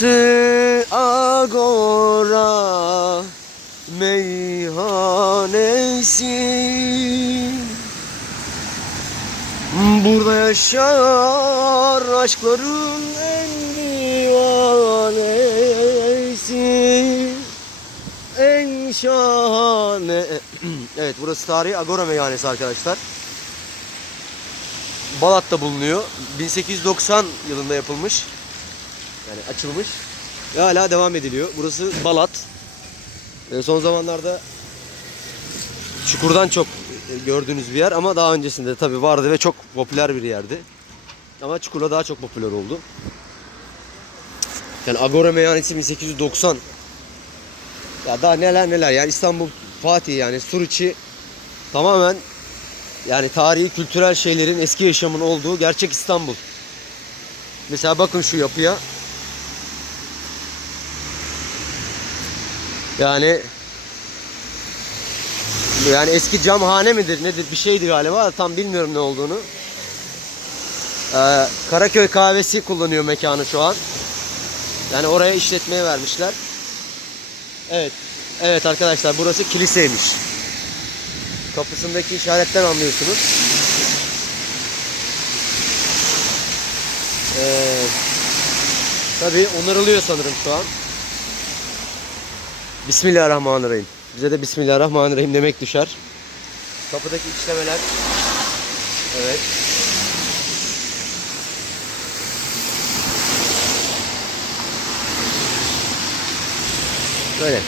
Burası Agora meyhanesi. Burada yaşar aşkların en divanesi. En şahane. Evet burası tarihi Agora meyhanesi arkadaşlar. Balat'ta bulunuyor. 1890 yılında yapılmış yani açılmış ve hala devam ediliyor. Burası Balat. Ee, son zamanlarda Çukur'dan çok e, gördüğünüz bir yer ama daha öncesinde tabii vardı ve çok popüler bir yerdi. Ama Çukur'da daha çok popüler oldu. Yani Agora Meyhanesi 1890. Ya daha neler neler yani İstanbul Fatih yani Suriçi tamamen yani tarihi kültürel şeylerin eski yaşamın olduğu gerçek İstanbul. Mesela bakın şu yapıya. Yani yani eski camhane midir nedir bir şeydi galiba tam bilmiyorum ne olduğunu. Ee, Karaköy kahvesi kullanıyor mekanı şu an. Yani oraya işletmeye vermişler. Evet. Evet arkadaşlar burası kiliseymiş. Kapısındaki işaretten anlıyorsunuz. Ee, tabii onarılıyor sanırım şu an. Bismillahirrahmanirrahim. Bize de Bismillahirrahmanirrahim demek düşer. Kapıdaki işlemeler. Evet. Böyle.